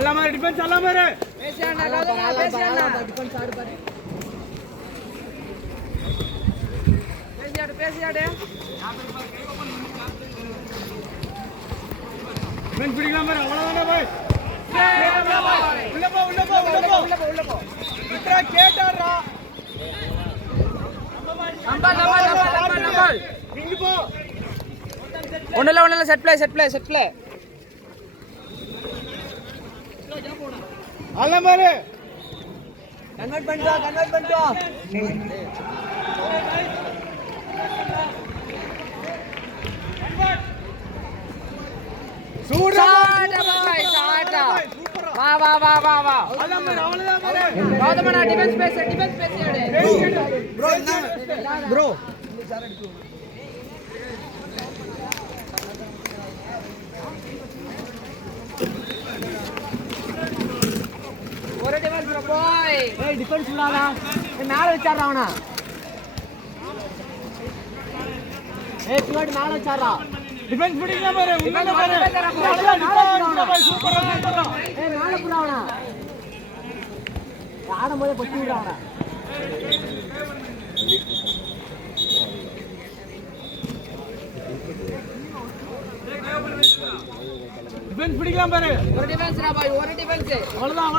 அல்ல மாதிரி டிஃபென்ஸ் அல்ல மாதிரி பேசியாண்டா பேசியாண்டா டிஃபென்ஸ் ஆடு பாரு பேசியாடு டிஃபென்ஸ் பிடிக்கலாம் மாதிரி அவ்வளவுதானே பாய் உள்ள போ விட்ரா கேட்டாரா நம்பர் இங்க போ ஒண்ணல செட் ப்ளே அல்ல மாதிரி கன்வர்ட் பண்ணிட்டோ சூடா பாய் சாடா வா அல்ல மாதிரி அவ்வளவுதான் மாதிரி கௌதமனா டிஃபென்ஸ் பேஸ் யாடு ப்ரோ ஒரு டிஃபென்ஸ் ப்ரோ பாய் ஏய் டிஃபென்ஸ் உள்ளாடா மேல வச்சாரா அவனா ஏய் பின்னாடி மேல வச்சாரா டிஃபென்ஸ் பிடிக்கலாம் மாதிரி உள்ள மாதிரி சூப்பரா ஏய் மேல புறாவனா ஆடும்போது பத்தி விடுறாவனா டிஃபென்ஸ் பிடிக்கலாம் பாரு ஒரு டிஃபென்ஸ் ரா பாய் ஒரு டிஃபென்ஸ் அவ்வளவுதான்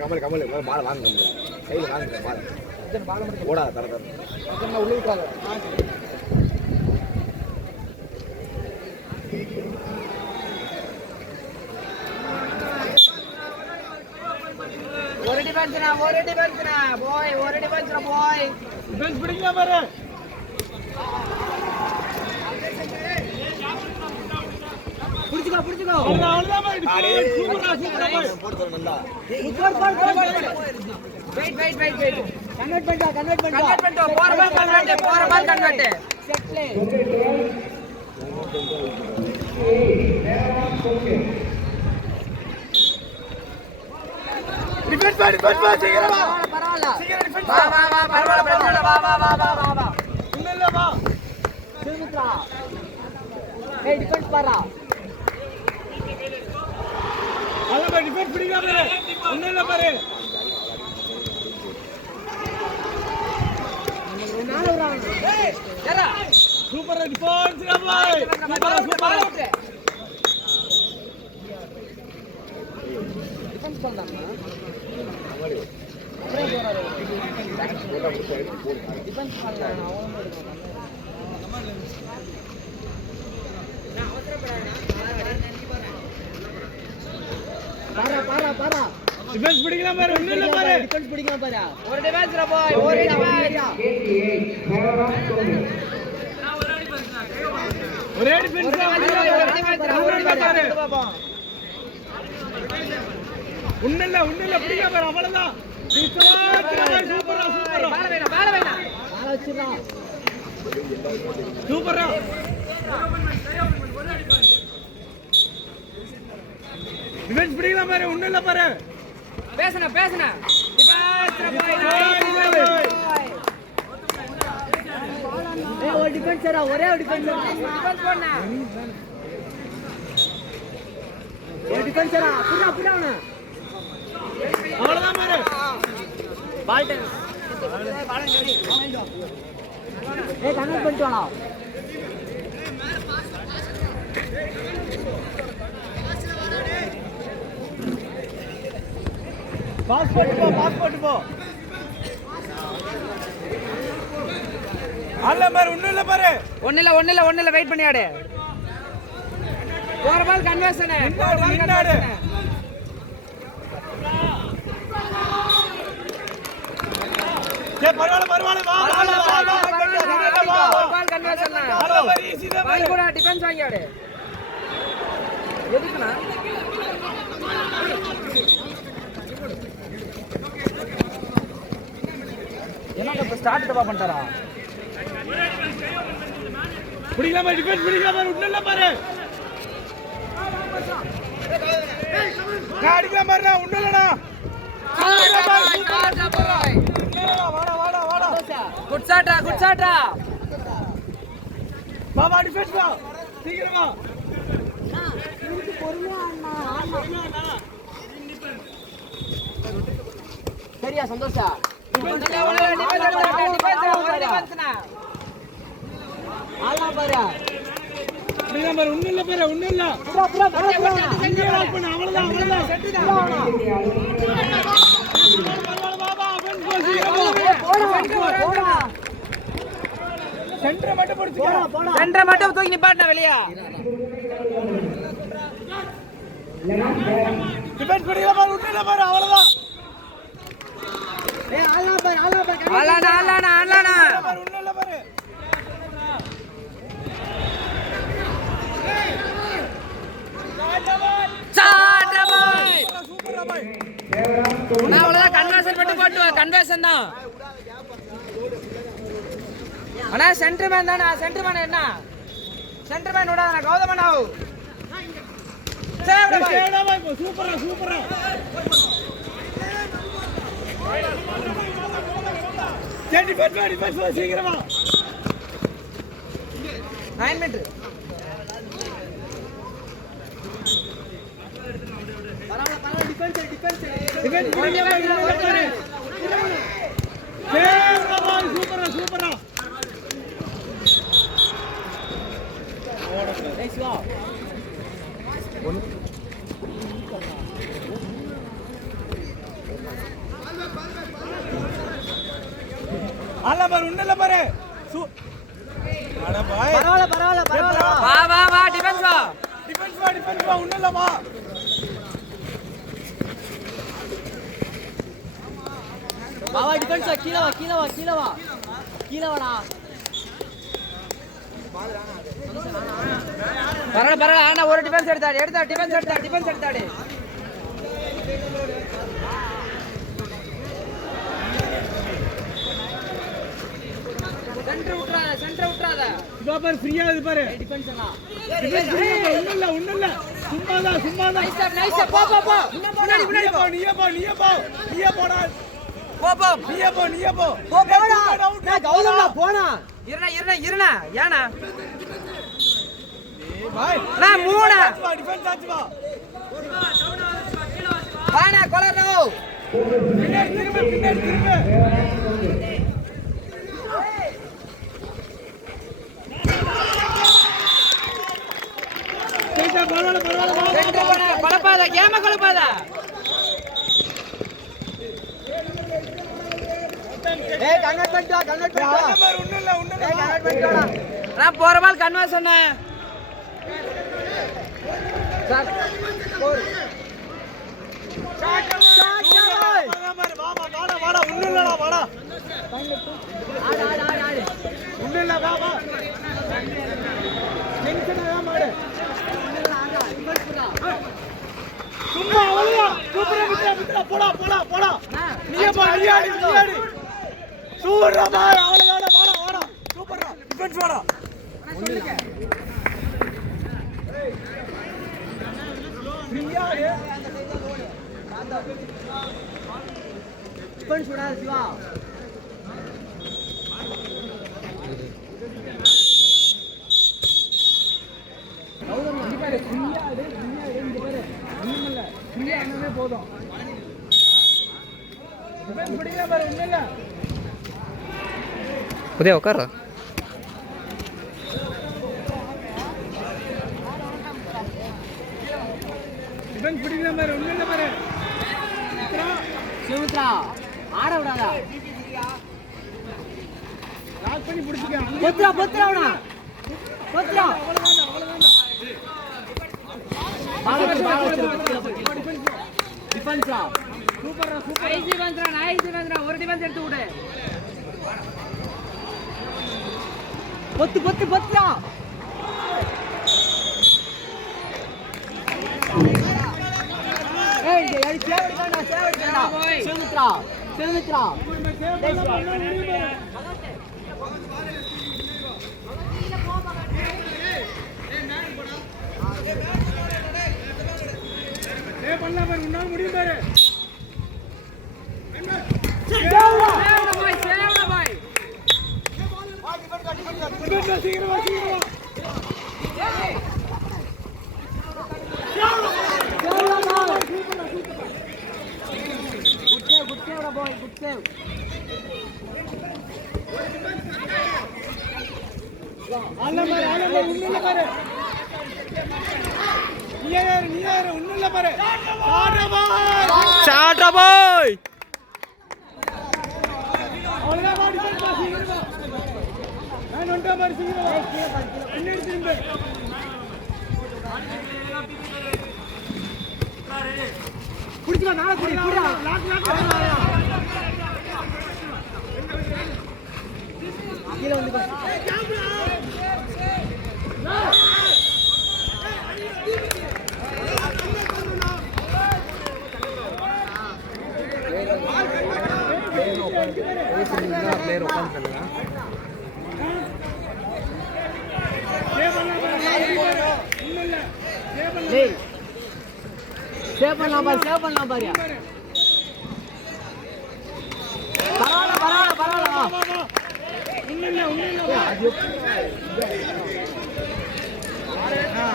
பாரு கமல் மாலை வாங்க கையில் வாங்க மாலை ஓடா தர உள்ள விட்டாங்க ஒரு டிஃபென்ஸ் பாய் டிஃபென்ஸ் பிடிக்கலாம் பாரு புடிச்சுக்கோ அவ்வளவுதான் பாரு சூப்பரா பாரு போட்டு தர நல்லா வெயிட் கன்வர்ட் பண்ணிட்டோ போற பால் கன்வர்ட் செட் ப்ளே டிஃபென்ஸ் பா சீக்கிரம் வா பரவாயில்லை சீக்கிரம் டிஃபென்ஸ் வா பரவாயில்லை வா இல்ல வா சுமித்ரா ஏய் டிஃபென்ஸ் பாரா அல்ல மாதிரி டிஃபென்ஸ் பிடிக்கலாம் பாரு ஒண்ணு பாரு சூப்பரா டிஃபென்ஸ் பாய் சூப்பரா டிஃபென்ஸ் பண்ணலாமா டிஃபென்ஸ் பண்ணலாம் பாரா டிஃபென்ஸ் பிடிக்கலாம் பாரு ஒண்ணு பாரு டிஃபென்ஸ் பிடிக்கலாம் பாரு ஒரு டிஃபென்ஸ் ரா பாய் ஒரு டிஃபென்ஸ் ஒரே டிஃபென்ஸ் உன்னல்ல பிடிக்கலாம் பாரு அவ்வளவுதான் சூப்பரா மேல வேணா வச்சிரா சூப்பரா டிஃபென்ஸ் பிடிக்கலாம் பாரு ஒண்ணு பாரு பேசுனா ஒரு டிஃபென்ஸ் ஒரே ஒரு டிஃபென்ஸ் பண்ணா ஒரு டிஃபென்ஸ் புறா அவன அவ்வளவுதான் பாரு பால் டைம் ஏய் கன்வர்ட் பண்ணிட்டு வாடா பாஸ்போர்ட் போ அல்ல பாரு ஒண்ணுல வெயிட் பண்ணி ஆடு ஒரு பால் கன்வர்ஷன் நின்னாடு பரவாயில்ல வா பால் கன்வர்ஷன் பால் கூட டிஃபென்ஸ் வாங்கி ஆடு எதுக்குனா என்ன இப்ப ஸ்டார்ட் டப்பா பண்ணிட்டாரா பிடிக்காம டிஃபென்ஸ் பிடிக்காம உள்ள பாரு அடிக்கிற மாதிரிடா உன்னலடா குட் ஷாட்டா பாபா டிஃபென்ஸ் வா சீக்கிரமா சரியா சந்தோஷா ஆளா பாரு அப்படியே பாரு ஒண்ணும் இல்ல பாரு ஒண்ணும் இல்ல இங்கே லாக் பண்ணு அவ்வளவுதான் செட் தான் பாபா அவன் போடா சென்டர் மட்டும் பிடிச்சுக்க சென்டர் மட்டும் தூக்கி நிப்பாட்டா வெளிய டிஃபென்ஸ் பண்ணில பாரு ஒண்ணும் இல்ல பாரு அவ்வளவுதான் ஏய் ஆளா பாரு ஆளானா பாரு ஒண்ணும் இல்ல பாரு சாட்ட பாய் சூப்பரா பாய் நான் அவ்வளவுதான் கன்வர்ஷன் மட்டும் போட்டு கன்வர்ஷன் தான் அண்ணா சென்டர்மேன் தானா சென்டர்மேன் என்ன சென்டர்மேன் விடாத கௌதமனாவு சேவ் பாய் சேடா பாய் சூப்பரா டிஃபென்ஸ் சீக்கிரமா 9 மீட்டர் டிஃபென்ஸ் பண்ணில பாரு சூப்பரா நைஸ் வா ஆளா பாரு ஒண்ணும் இல்ல பாரு அட பாய் பரவாயில்ல வா டிஃபென்ஸ் வா ஒண்ணும் இல்ல வா பாவா டிஃபென்ஸ் கீழ வாடா பரவாயில்ல ஆனா ஒரு டிஃபென்ஸ் எடுத்தாடு சென்டர் விட்றாத இதோ பாரு ஃப்ரீயா இது பாரு டிஃபென்ஸ் அண்ணா ஒண்ணும் இல்ல சும்மாதான் நைஸ் போ முன்னாடி நீயே போடா போ நீயே போ போடா நான் கௌதம்ல போனா இருனா ஏனா பாய் நான் மூணா டிஃபென்ஸ் ஆச்சு வா வானா கொலர் நோ பின்னாடி திரும்ப பரவாயில்ல பலப்பாத கேம கொலப்பாத ஏய் கன்வெர்ட் பண்ணிட்டா ஒண்ணும் இல்ல கன்வெர்ட் பண்ணிட்டா நான் போற பால் கன்வெர்ட் சொன்னேன் சார் ஸ்கோர் வாடா ஒண்ணும் இல்லடா வாடா ஆடு ஒண்ணும் இல்ல வா டென்ஷனா மாடு சும்மா அவ்வளவுதான் சூப்பரா விட்டுடா போடா நீயே ஆடி சூப்பரா பாய் அவ்வளவுதான் வாடா சூப்பரா டிஃபென்ஸ் வாடா சொல்லுங்க நீயாடு டிஃபென்ஸ் விடாத சிவா போதும் பாரு ஒண்ணும் இல்ல உதய உட்கார டிஃபென்ஸ் பிடிக்கிற மாதிரி ஒண்ணும் இல்ல பாரு சிவத்ரா ஆட விடாதா லாக் பண்ணி பிடிச்சிக்க பொத்ரா டிஃபென்ஸ்ரா சூப்பரா நைஸ் டிஃபென்ஸ்ரா ஒரு டிஃபென்ஸ் எடுத்து விடு பொத்ரா ஏய் யாரி சேவ் அடிக்கடா சிவத்ரா பண்ணலாம் பாரு உன்னால முடியும் பாரு சீக்கிரமா சேவ் ஆலமர் உன்னில பாரு நீ யாரு உன்னில பாரு சாட்ரா பாய் அவ்வளவுதான் பாடி சீக்கிரமா நான் ஒன்றா மாதிரி சீக்கிரமா பின்னாடி திரும்ப புடிச்சுமா நாளை புடிடா கீழ வந்து பாரு பிளேயர் உட்கார்ந்து டேய் சேவ் பண்ணலாம் பாரு பரவாயில்ல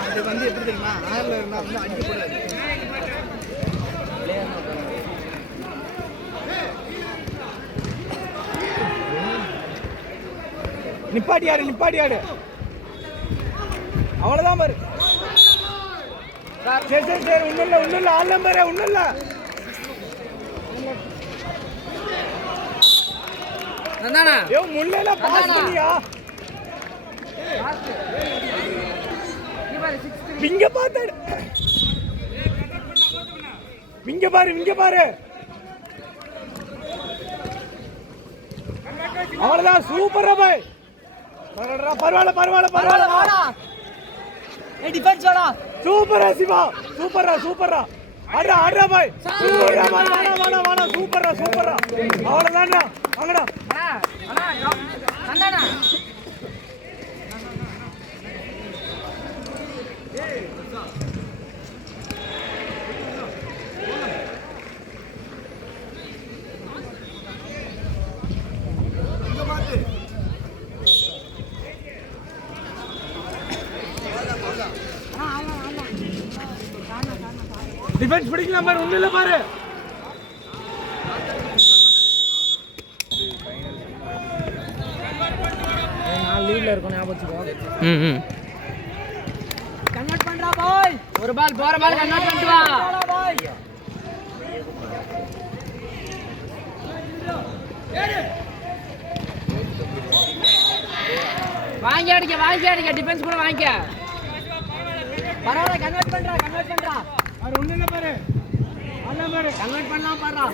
அது வந்து எப்படி தெரியுமா ஆறுல இருந்தா வந்து அடிக்கக்கூடாது. நிப்பாட்டியாடு அவ்வளவுதான் பாரு. சரி ஒண்ணும் இல்ல ஆள் நம்பர் ஒண்ணும் இல்ல. நந்தானா முல்லையில பாஸ் பண்ணியா விங்க பாரு அவ்வளவுதான் சூப்பரா பாய். பரவாயில்ல டிஃபென்ஸ் வாடா சூப்பரா சிவா சூப்பரா ஆடுறா பாய். வாடா சூப்பரா அவ்வளவுதான்டா வாங்கடா. அண்ணா நந்தானா டிஃபென்ஸ் பிடிக்கலாம் பாரு ஒண்ணும் இல்ல பாரு. நான் லீவ்ல இருக்கேன் ஞாபகம் வச்சுக்கோ. கன்வர்ட் பண்றா பாய். ஒரு பால் போற பால் கன்வர்ட் பண்ணிட்டு வா பாய். வாங்கி அடிக்க டிஃபென்ஸ் கூட வாங்கிக்க. பரவாயில்ல கன்வர்ட் பண்றா அது ஒண்ணும் இல்ல பாரு கன்வர்ட் பண்ணலாம் பாடுறா.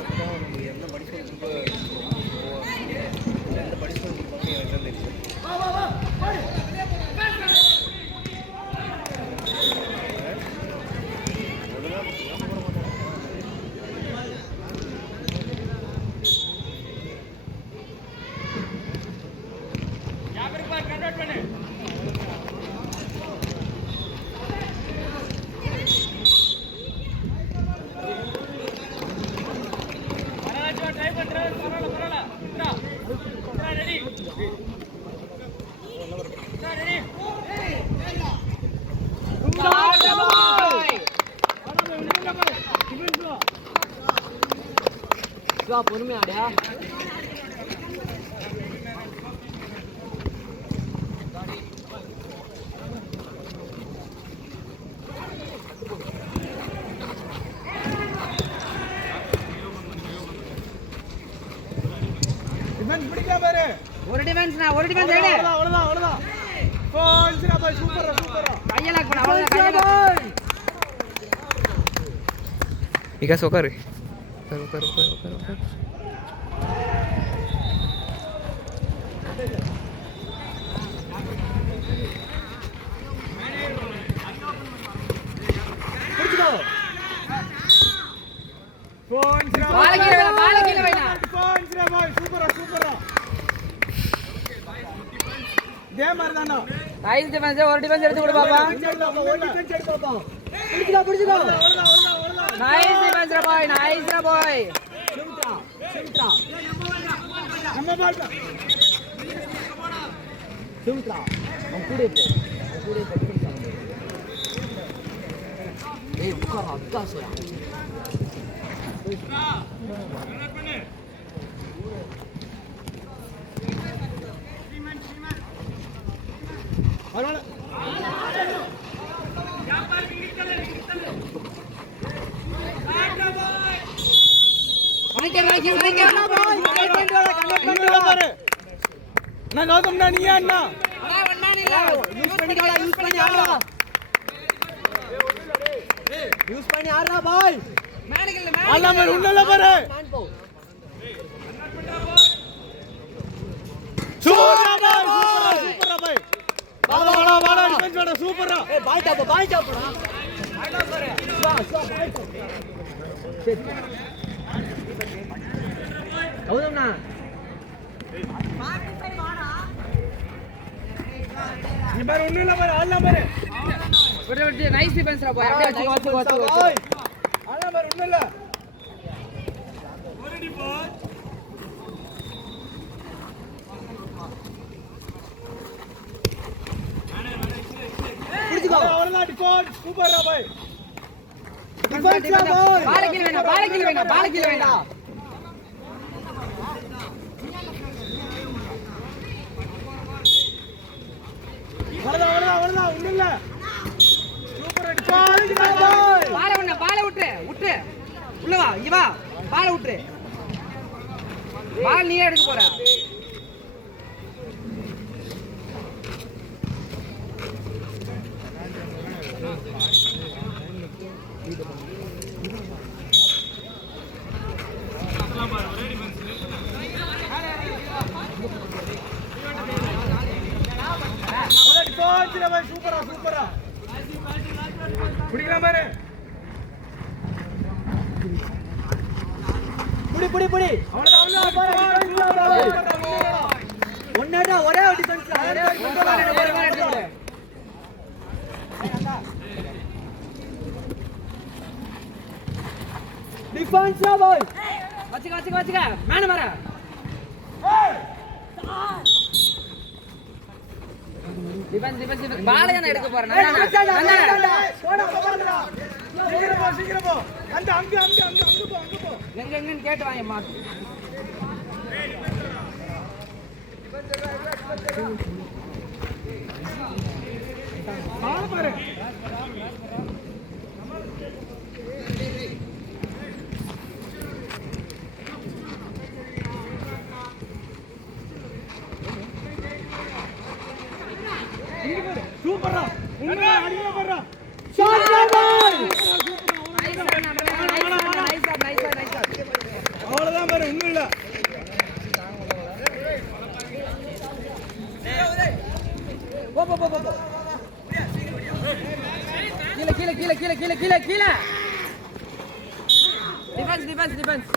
பொறுமையாடியா டிஃபென்ஸ் பிடிக்கலாம் பாரு. ஒரு டிஃபென்ஸ் எடு. அவ்வளவுதான் போன்ஸ்ரா பாய் சூப்பரா கைய லாக் பண்ணு. அவ்வளவுதான் விகாஸ் உட்காரு. பால கீழ வைடா. போன்ஸ்ரா பாய் சூப்பரா இதே மாதிரி தானா. Nice defence. ஒரு டிஃபென்ஸ் எடுத்து கொடு பாப்பா. பிடிச்சுக்கோ. நைஸ் டிஃபென்ஸ் ரா பாய். செவுட்ரா. நம்ம பால் செவுட்ரா. அவன் கூட போ. டிஃபென்ஸ் ஆடு. ஏய் உட்காரா. பரவாயில்ல என்ன கௌதம்டா நீயா அண்ணா யூஸ் பண்ணி ஆடுறா பாய் அல்ல மாதிரி உன்னல பாரு சூப்பரா பாய் வாடா டிஃபென்ஸ் வாடா சூப்பரா ஏய் பாய் டாப்டா ஆடா பாரு வா பாய் டாப் கௌதம்னா நீ பாரு உன்னல பாரு அல்ல பாரு விட்டு நைஸ் டிஃபென்ஸ்ரா பாய் அப்படியே வாச்சு அல்ல பாரு உன்னல ஒரடி பாய் அவ்வளவுதான் டிஃபென்ஸ் சூப்பரா பாய் டிஃபென்ஸ் பாய் பால கீழ வேண்டாம் அவ்வளவுதான் ஒண்ணும் இல்ல சூப்பரா டிஃபென்ஸ் பால விட்டு உள்ள வா இங்க வா பால விட்டு பால் நீயே எடுக்க போற சூப்பரா பிடிக்கலாம் பாரு புடி அவ்வளவுதான் ஒன்னடா ஒரே டிஃபென்ஸ் டிஃபென்ஸ் பாய் வச்சுக்க மேன மாற டிஃபென்ஸ் பால் என்ன எடுக்க போறேன் சீக்கிரம் போ அங்க போ எங்கன்னு கேட்டு வாங்க மாட்டு பாரு சூப்பரா உன்ன அடிங்க பாரு ஷாட் பாய் நைஸ் அவ்வளவுதான் பாரு ஒண்ணும் இல்ல போ கீழ டிஃபென்ஸ்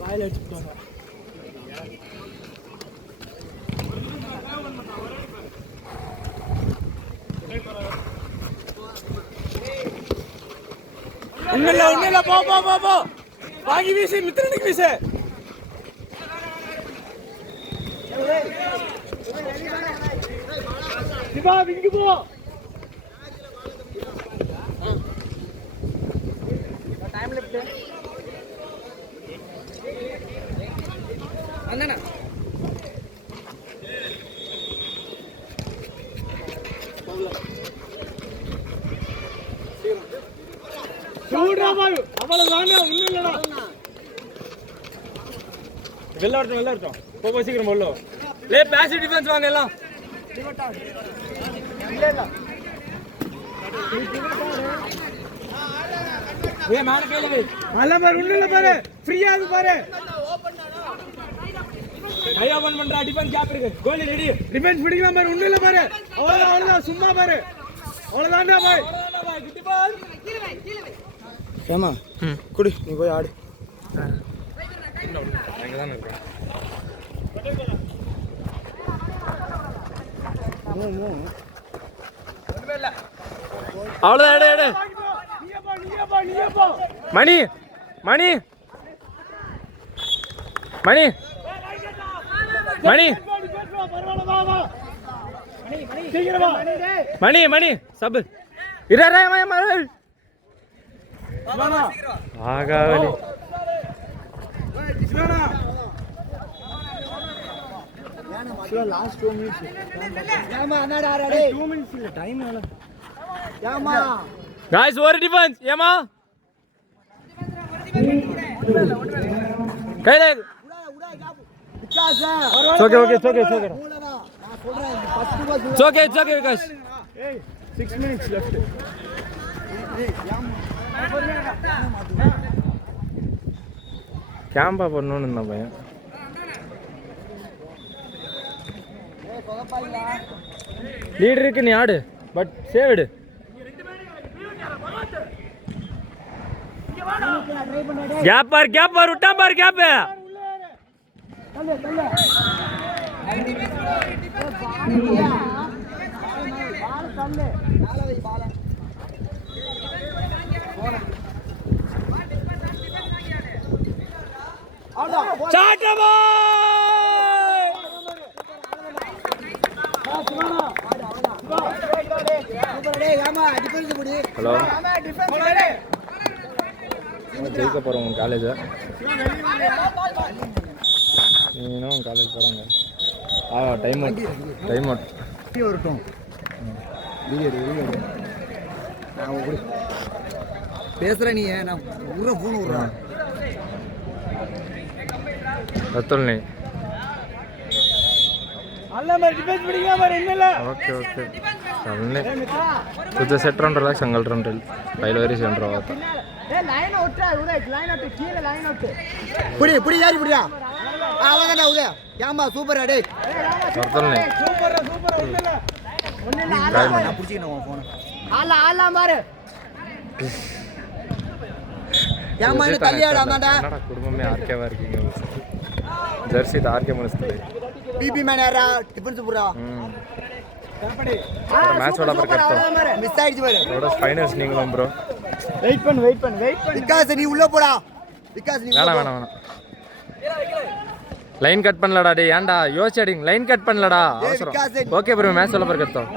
வாயில அடிச்சுட்டாங்க ஒண்ணு இல்ல போ வாங்கி வீசி மித்திரனுக்கு வீசு சிவா விங்கு போ டைம் லெஃப்ட் அண்ணா சூடா பாரு அவ்வளவுதானே ஒண்ணும் இல்லடா வெள்ள வரட்டும் போ சீக்கிரம் போலோ லே பாசிவ் டிஃபென்ஸ் வாங்க எல்லாம் இல்ல ஏ மேல கையில வை அல்ல பாரு ஒண்ணும் இல்ல பாரு ஃப்ரீயா இருக்கு பாரு கை ஓபன் பண்றா டிஃபென்ஸ் கேப் இருக்கு கோலி ரெடி டிஃபென்ஸ் பிடிக்கலாம் பாரு ஒண்ணும் இல்ல பாரு அவ்வளவுதான் சும்மா பாரு அவ்வளவுதான்டா பாய் குட்டி பால் ஏமா குடி நீ போய் ஆடு அங்கதான் இருக்கேன் அவ்வளவுதான் எடு மணி மணி மணி மணி மணி மணி sub Siwana ஆகாவலி Siwana last 2 minutes ஏமா அண்ணாடா ஆறாடே 2 மினிட்ஸ் இல்ல டைம் எவ்வளவு ஏமா गाइस ஒரு டிஃபென்ஸ் ஏமா கையில Vikas okay okay okay okay மூலடா நான் சொல்றேன் first pass okay okay Vikas ஏய் 6 மினிட்ஸ் லெஃப்ட் கேம்பா பண்ணனும் இந்த பையன் லீடர் இருக்கு நீ ஆடு பட் சேவ்டு கேப் பார் விட்டா பார் கேப் சாட்டமா ஹலோ ஜெயிக்க போகிறோம் உங்கள் காலேஜை நீங்களும் உங்கள் காலேஜ் போகிறாங்க டைம் அவுட் வரட்டும் நான் பேசுகிறேன் நீ நான் ஊரை ஃபோன் விட்றேன் ரத்தல் அல்ல மாதிரி டிஃபென்ஸ் பிடிங்க மாதிரி இன்னல ओके ओके चलने तुझे सेट रन रिलैक्स अंगल रन रिल पहले वेरी सेंटर हुआ था ஏ லைன் ஓட்றா உதய் லைன் ஓட்டு கீழ லைன் ஓட்டு புடி யாரி புடியா அவங்கடா உதய் ஏமா சூப்பர் டேய் ரத்தல் சூப்பர் இன்னல ஒண்ணு நான் புடிச்சிட்டேன் உன் போன் ஆளா மாறு ஏமா நீ தள்ளியாடா அந்தாடா என்னடா குடும்பமே ஆர்கேவா இருக்கீங்க ஜெர்சி ஆர்கே மனசுது பிபி மேன் யாரா டிஃபென்ஸ் புரா கபடி मैच वाला पर करता हूं மிஸ் ஆயிடுச்சு பாரு थोड़ा फाइनल्स நீங்களும் ப்ரோ வெயிட் பண்ணு விகாஸ் நீ உள்ள போடா விகாஸ் நீ வேணாம் லைன் கட் பண்ணலடா டேய் ஏன்டா யோசிச்சடிங் லைன் கட் பண்ணலடா அவசரம் ஓகே ப்ரோ मैच वाला पर करता हूं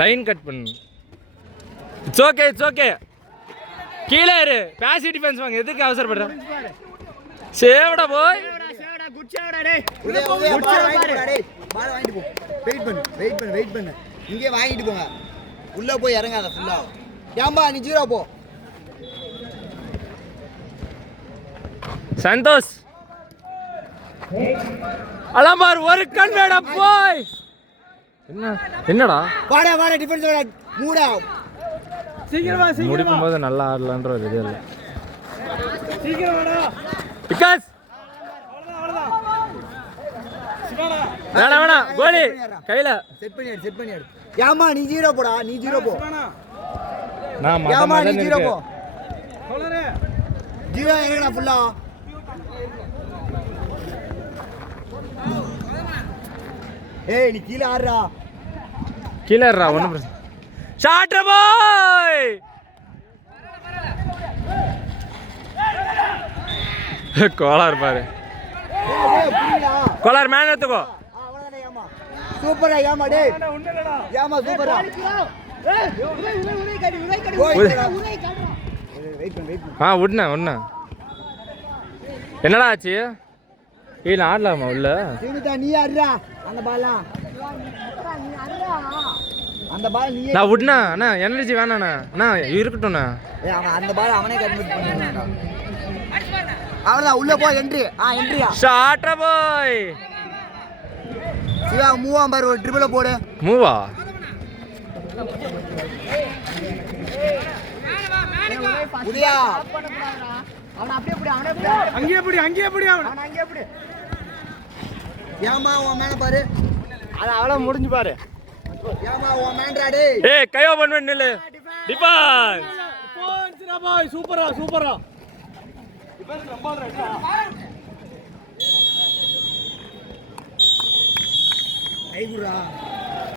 லைன் கட் பண்ணு இட்ஸ் ஓகே கீழே இரு பாசி டிஃபென்ஸ் வாங்க எதுக்கு அவசரப்படுற சேவடா போய் சேவடா குட் சேவடா டேய் உள்ள பால் டேய் பால் வாங்கிட்டு போ வெயிட் பண்ணு இங்கே வாங்கிட்டு போங்க உள்ள போய் இறங்காத ஃபுல்லா ஏம்பா நீ ஜீரோ போ சந்தோஷ் அலமார் ஒரு கண் வேடா போய் என்னடா வாடா டிஃபென்ஸ் வாடா மூடா சீக்கிரமா முடிக்கும் போது நல்லா ஆடலான்ற ஒரு இது இல்லை சீக்கிரம் வாடா பிகாஸ் சிவானா வேணாம் கோலி கையில செட் பண்ணியாடு ஏமா நீ ஜீரோ போடா நீ ஜீரோ போ சிவானா நான் ஏமா நீ ஜீரோ போ பவுலரே ஜீரோ இறங்கடா ஃபுல்லா ஏய் நீ கீழ ஆடுறா கீழே இருடா ஒன்றும் பிரச்சனை ஷாட் பாய் கோளார் பாரு ஏய் புரியடா கோளார் மேன் எடுத்துக்கோ அவ்வளவுதானே ஏமா சூப்பரா ஏமா டேய் ஒண்ணலடா ஏமா சூப்பரா ஏய் உதய் கடி வெயிட் பண்ணு ஒண்ணு என்னடா ஆச்சு நான் ஆடலாமா உள்ள சீனிதா நீ ஆடுறா அந்த பாலா அந்த பால் நீ நான் விட்னா அண்ணா எனர்ஜி வேணாண்ணா அண்ணா இருக்கட்டும்ண்ணா ஏய் அவன் அந்த பால் அவனே கன்வெர்ட் பண்ணிட்டான்டா அவ்வளவுதான் உள்ள போ என்ட்ரியா ஷாட் பாய் சிவா மூவாம் பாரு ஒரு ட்ரிபிள போடு மூவா உதயா அவன் அப்படியே புடி அங்கேயே பிடி அவன் அங்கேயே புடி ஏமா உன் மேல பாரு அது அவ்வளவு முடிஞ்சு பாரு ஏமா உன் மேன்டா டேய் ஏய் கையோ பண்ணுவேன் நில்லு டிபான் போன்ஸ்ரா பாய் சூப்பரா டிஃபென்ஸ் ரொம்ப ரைட்டா ஐகுரா